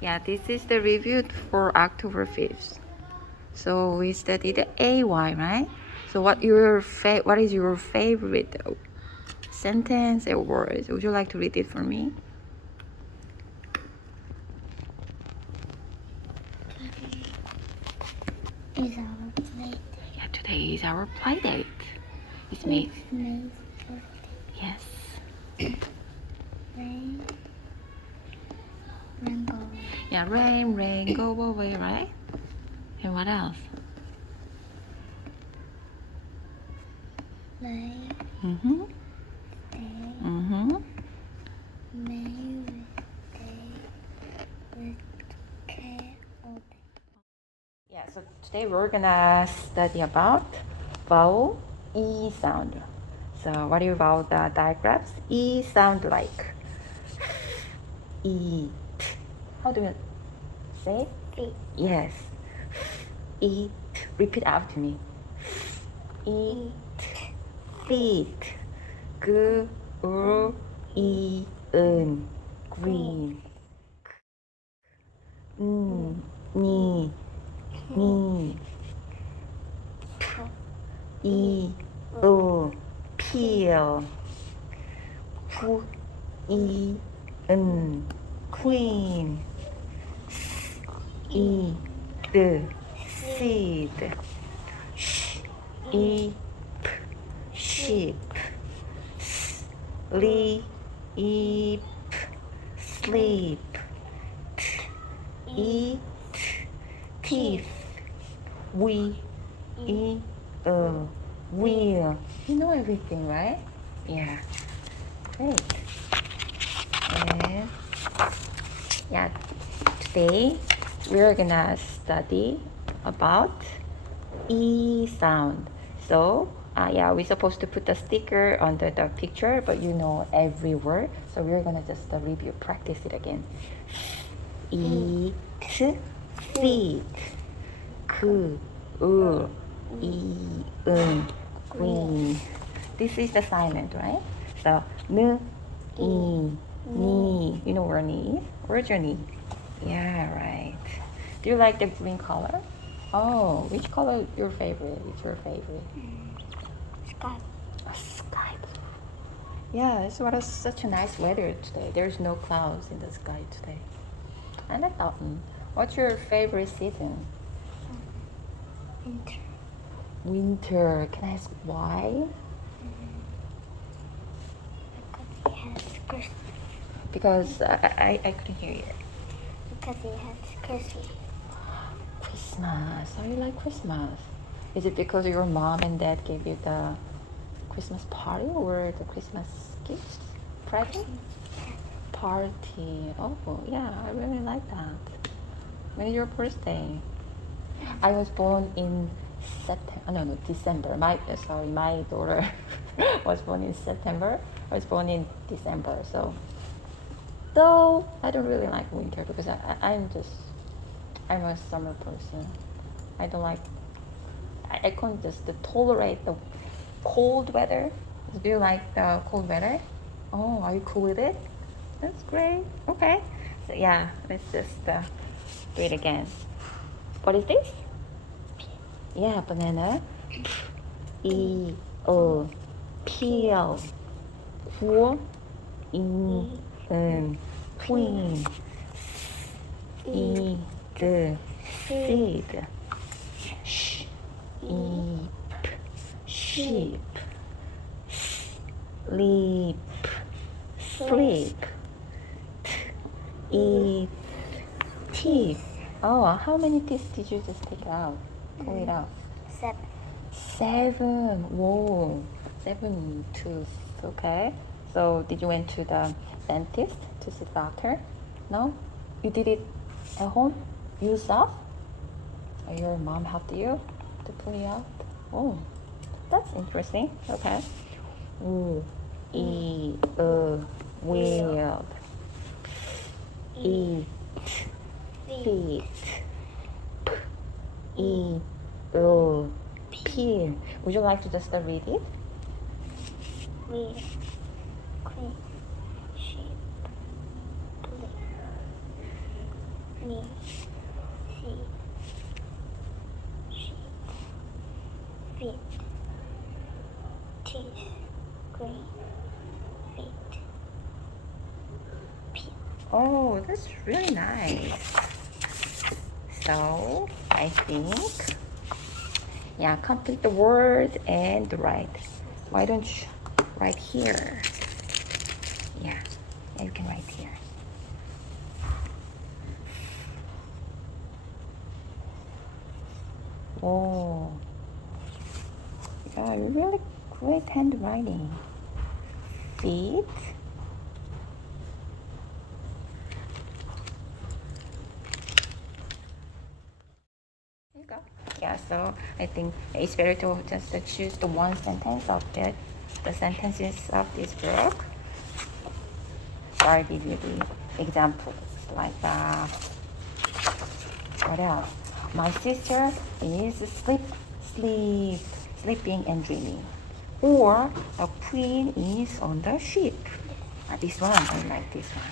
Yeah, this is the review for October 5th. So we studied AY, right? So what is your favorite sentence or words? Would you like to read it for me? Is our play date. Yeah, today is our play date. It's May. May's birthday. Yes. Rain. Rain go away. Yeah, rain, go away, right? And what else? Play. Mm-hmm. Day. Mm-hmm. May with day. With care all day. Yeah, so today we're gonna study about vowel E sound. So what do you vowel the diagrams? E sound like eat. How do you say it? Feet. Yes. Eat. Repeat after me. Eat. Feet. 그, 우, 이, 은. Green. 니, 니. 이, 우, peel. 구, 이, 은. Queen. 이, 드. Seed. sh, 이, p. Sheep. Sleep. Sleep. Eat. Teeth. We. Eat. Wheel. You know everything, right? Yeah. Great. And yeah, today we're gonna study about E sound. So yeah, we're supposed to put the sticker under the picture, but you know every word. So we're gonna just review, practice it again. Eat, feet, 그, 우, 이, 은, green. This is the silent, right? So 느, 이, 니. You know where ni is? Where's your knee? Yeah, right. Do you like the green color? Oh, which color your favorite? It's your favorite? Sky. Sky blue. Yeah, it's what such a nice weather today. There's no clouds in the sky today. I like autumn. What's your favorite season? Winter. Winter. Can I ask why? Because it has Christmas. Because I couldn't hear you. Because it has Christmas. Christmas. How you like Christmas? Is it because your mom and dad gave you the Christmas party or the Christmas gifts? Present? Party. Oh, yeah, I really like that. When is your birthday? I was born in September. No, December. My daughter was born in September. I was born in December. So, though I don't really like winter because I'm a summer person. I don't like. I can't just tolerate the cold weather. Do you like the cold weather? Oh, are you cool with it? That's great. Okay. So yeah, let's just do it again. What is this? Yeah, banana. Peel. 구, queen. Seed. Sheep. Sleep. Eat. Teeth. Oh, how many teeth did you just take out? Pull it out. 7. 7. Whoa. 7 tooth. Okay. So did you went to the dentist to see the doctor? No? You did it at home? Yourself? Or your mom helped you to pull it out? Oh, that's interesting. Okay. Wheel. Eat. Feet. Peel. Would you like to just read it? Wheel. Queen. Sheep. me, see, sheep, feet, teeth, green, feet, peel. Oh, that's really nice. So, I think, yeah, complete the words and write. Why don't you write here? Yeah, you can write here. Oh, yeah, really great handwriting. Feet. There you go. Yeah, so I think it's better to just choose the one sentence of it, the sentences of this book. So I'll give you the examples like what else? My sister is sleeping and dreaming. Or a queen is on the ship. This one, I like this one.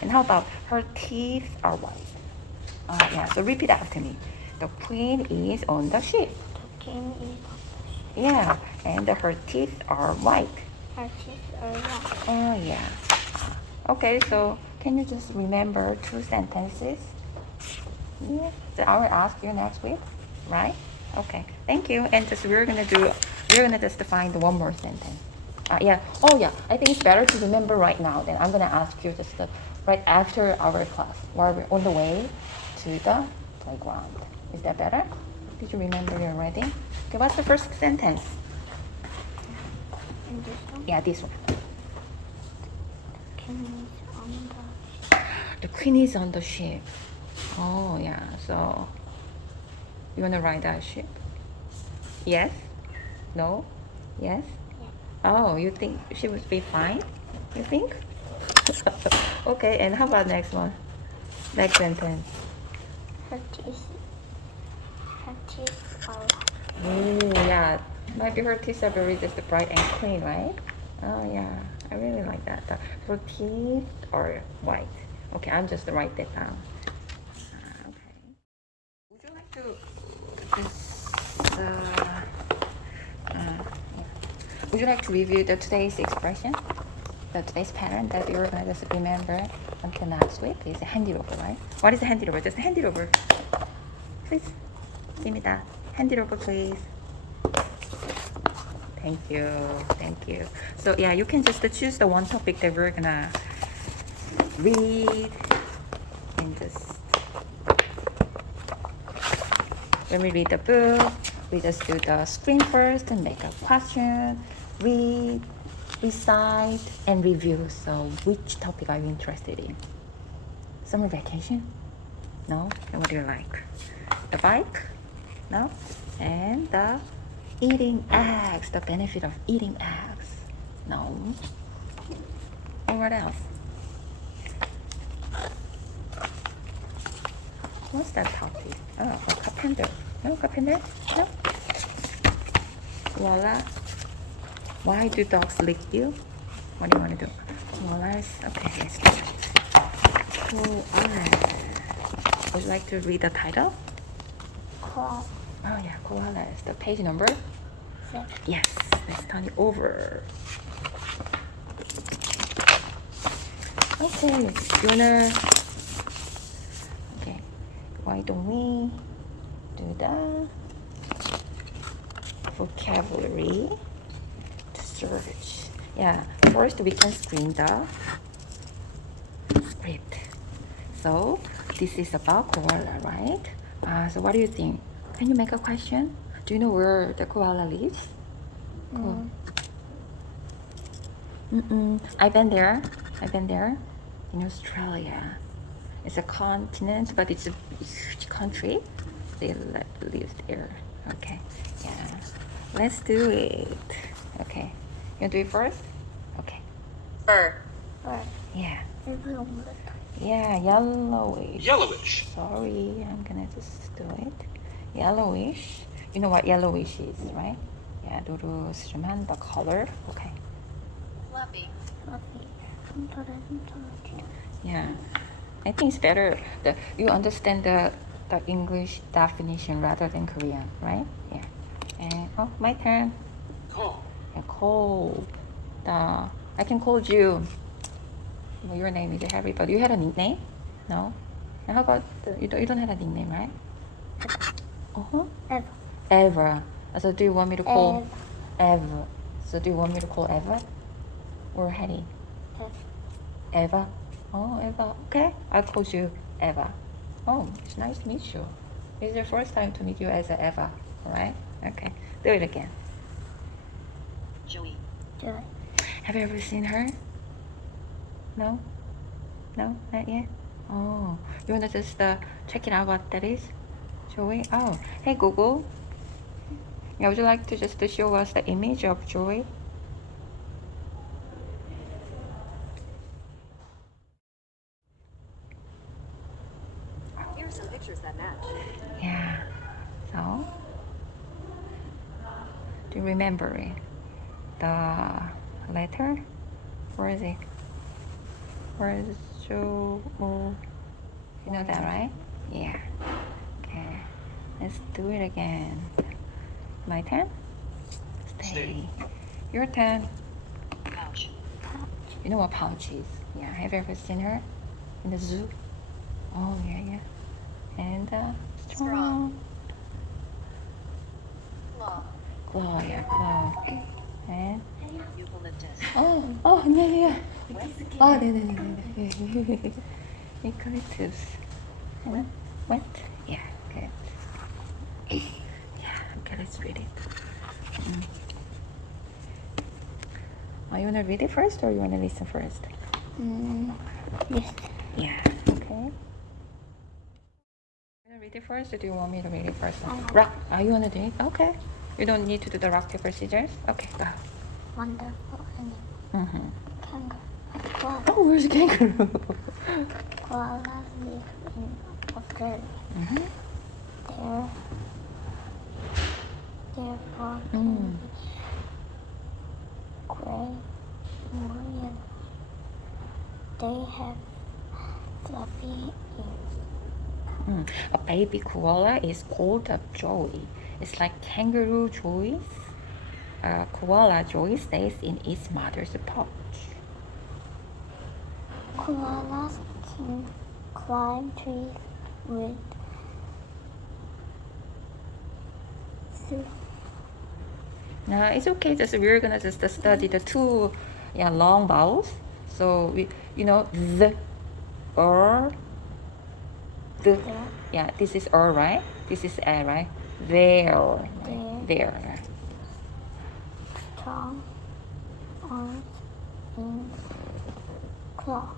And how about her teeth are white? Yeah, so repeat after me. The queen is on the ship. The king is on the ship. Yeah, and her teeth are white. Her teeth are white. Oh, yeah. Okay, so can you just remember two sentences? Yeah, so I will ask you next week, right? Okay, thank you. And just we're gonna just find one more sentence. Yeah. Oh yeah. I think it's better to remember right now. Then I'm gonna ask you just right after our class, while we're on the way to the playground. Is that better? Did you remember your writing? Okay. What's the first sentence? And this one? Yeah, this one. The king is on the ship. The queen is on the ship. Oh yeah. So you wanna ride that ship? Yes. No. Yes. Oh, you think she would be fine? You think? Okay, and how about next one? Next sentence. Her teeth are white. Oh, yeah. Maybe her teeth are very just bright and clean, right? Oh, yeah. I really like that. Her teeth are white. Okay, I'm just write that down. Okay. Would you like to just, yeah. Would you like to review the today's expression? The today's pattern that you're gonna just remember until next week is hand it over, right? What is hand it over? Just hand it over. Please. Give me that. Hand it over, please. Thank you. Thank you. So yeah, you can just choose the one topic that we're gonna read and just when we read the book, we just do the screen first and make a question, read, recite, and review. So which topic are you interested in? Summer vacation? No? And what do you like? The bike? No? And the eating eggs, the benefit of eating eggs? No? And what else? What's that topic? Oh, a carpenter. No, carpenter? No? Voila. Why do dogs lick you? What do you want to do? Koalas? Okay, let's do it. Koalas. Would you like to read the title? Koala. Oh yeah, koalas. The page number? 7. Yes, let's turn it over. Okay, you wanna... Okay, why don't we do the vocabulary to search? Yeah, first we can screen the script. So this is about koala, right? So what do you think? Can you make a question? Do you know where the koala lives? Cool. I've been there. In Australia. It's a continent, but it's a huge country. They live there. Okay. Yeah. Let's do it. Okay. You do it first? Okay. Fur. Yeah. Yeah, yellowish. Yellowish. Sorry, I'm gonna just do it. Yellowish. You know what yellowish is, right? Yeah, 누르시면 the color. Okay. Fluffy. Yeah. I think it's better that you understand the English definition rather than Korean, right? Yeah. And oh, my turn. And call. I can call you. Well, your name is Harry, but you had a nickname? No. And how about you don't have a nickname, right? Uh-huh. Eva. Eva. So do you want me to call Eva? So do you want me to call Eva or Harry? Eva. Eva. Oh, Eva. Okay, I'll call you Eva. Oh, it's nice to meet you. It's the first time to meet you as a Eva, alright? Okay, do it again. Joey. Have you ever seen her? No? No, not yet? Oh, you wanna just check it out what that is? Joey? Oh, hey Google. Yeah, would you like to just show us the image of Joey? Here are some pictures that match. Yeah. So, do you remember it? The letter? Where is it? Where is Joe? Oh, you know that, right? Yeah. Okay. Let's do it again. My turn? Stay. Your turn. Pouch. You know what pouch is? Yeah. Have you ever seen her in the zoo? Oh, yeah, yeah. And strong. Claw. Claw, yeah, claw. And Eucalyptus. 네, 네. 네네네. Eucalyptus. And what? Yeah, good. Yeah, okay, let's read it. You wanna read it first or you wanna listen first? Yes. Yeah, okay. You wanna read it first or do you want me to read it first? I- Rock. You wanna do it? Okay. You don't need to do the rock, paper, scissors? Okay, go. Wonderful animal. Mm-hmm. Kangaroo. Oh, where's the kangaroo? Koalas live in Australia. Mm-hmm. Their fur can Mm. be gray or yellow. They have fluffy ears. A baby koala is called a joey. It's like kangaroo joey. Koala joey stays in its mother's pouch. Koalas can climb trees with through It's okay. Just we're gonna just study the two, long vowels. So we, the, the, yeah. This is right. This is a, right? There, there. strong arms and claws.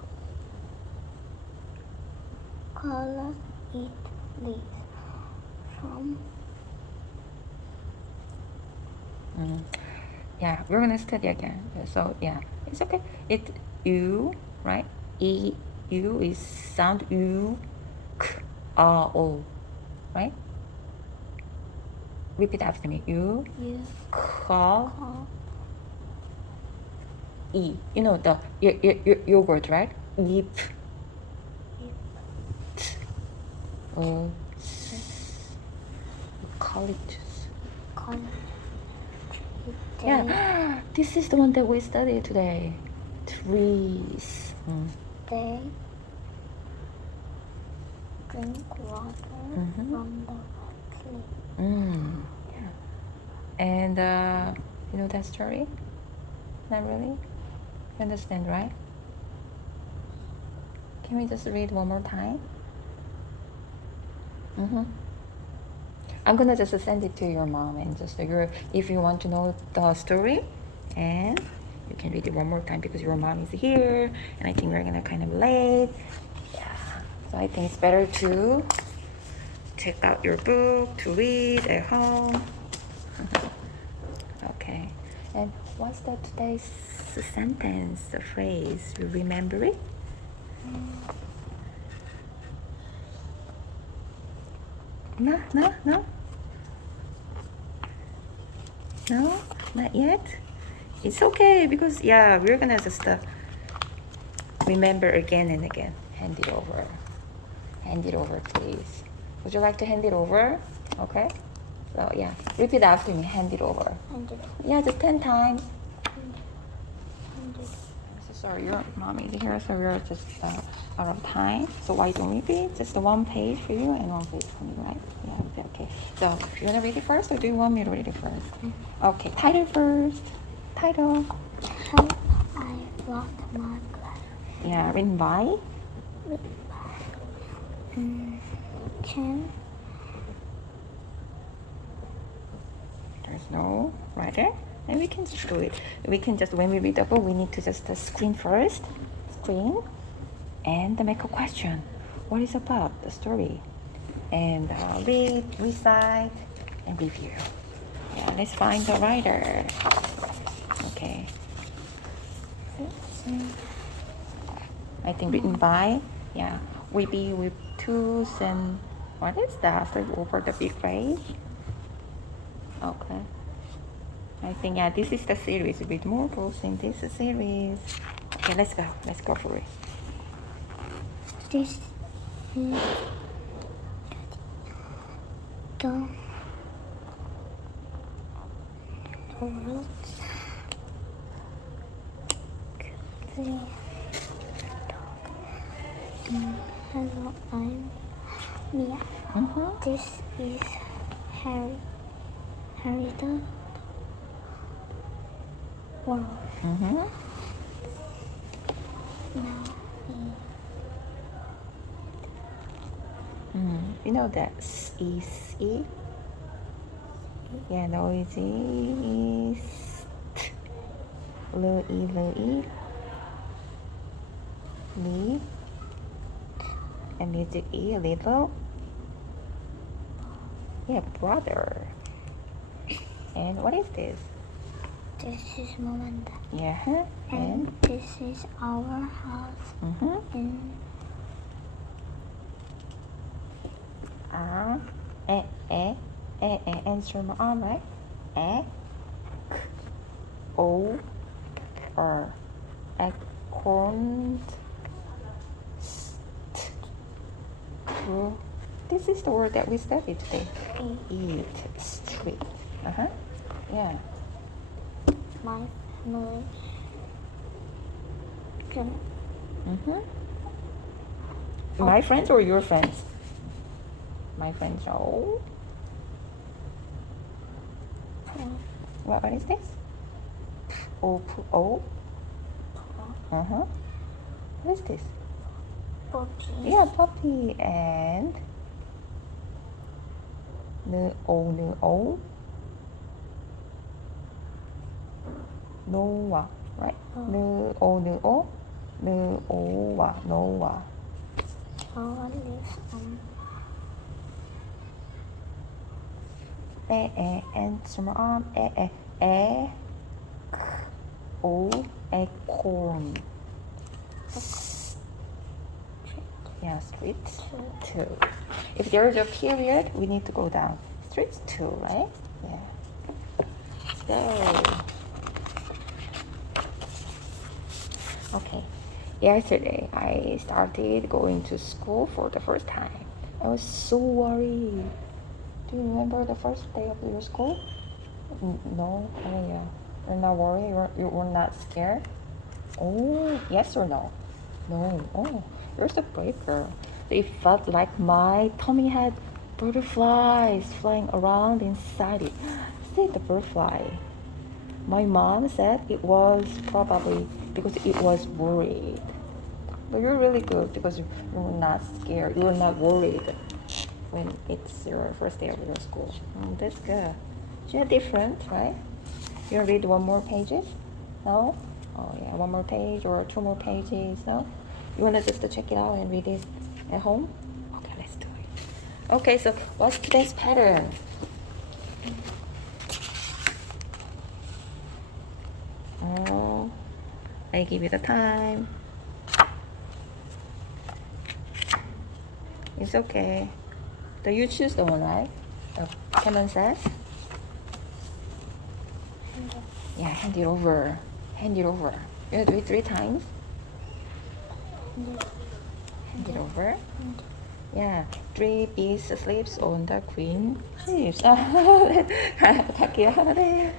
Koalas eat leaves from Yeah, we're gonna study again. So yeah, it's okay. It u, right? U is sound u, k, o, right? Repeat after me. U, you k, call e. You know the yogurt, right? Yip, t, eucalyptus. college. Yeah, this is the one that we studied today. Trees. They drink water from the tree. Yeah. And you know that story? Not really? You understand, right? Can we just read one more time? I'm gonna just send it to your mom and just if you want to know the story, and you can read it one more time because your mom is here, and I think we're gonna kind of late. Yeah. So I think it's better to check out your book to read at home. Okay. And what's the today's sentence, the phrase? You remember it? No, no, no. No, not yet. It's okay because we're gonna just remember again and again. Hand it over. Hand it over, please. Would you like to hand it over? Okay. So yeah, repeat after me. Hand it over. And it, Yeah, just 10 times. and it. So sorry, your mom is here, so we're just out of time. So why don't we read just the one page for you and one page for me, right? Yeah, okay. So you wanna read it first, or do you want me to read it first? Okay, title first. Title. How I lost my glass. Yeah, written by. Can There's no writer, and we can just do it. We can just, when we read the book, we need to just screen first, screen, and make a question. What is about the story? And read, recite, and review. Yeah, let's find the writer. Okay. I think written by, yeah, we be with twos and what is that? Over the big phrase. Okay. I think, yeah, this is the series with more books in this series. Okay, let's go. Let's go for it. this is the world's three. Hello, I'm Mia. This is Harry. Harry the world. Now You know that is E? Yeah, no, it's E. L-E. Li. And music E, little. Yeah, brother. And what is this? this is Melinda. Yeah, And this is our house in answer my arm, right? O, R, acorn, this is the word that we studied today. Eat, street. Yeah. my family. Can My friends or your friends? My friends. Oh. What is this? O. What is this? puppy. Yeah, puppy. And no. Noah, right? Noah. Noah. Noah lives on Answer my arm. Acorn. Yeah, street 2. If there is a period, we need to go down. Street 2, right? Yeah. So, okay. Yesterday, I started going to school for the first time. I was so worried. Do you remember the first day of your school? No? Oh, yeah. You're not worried? You were not scared? Oh, yes or no? No. Oh, you're so brave girl. It felt like my tummy had butterflies flying around inside it. See the butterfly. My mom said it was probably because it was worried. But you're really good because you were not scared. You were not worried when it's your first day of your school. That's good. You're different, right? You read one more pages? No? Oh yeah, one more page or 2 more pages? No? You wanna just check it out and read it at home? Okay, let's do it. Okay, so what's today's pattern? Oh, I give you the time. It's okay. So you choose the one, right? Cameron says? Yeah, hand it over. Hand it over. You do it 3 times. Get over. Yeah, 3 bees sleeps on the queen sleeps. 갈게요. 네.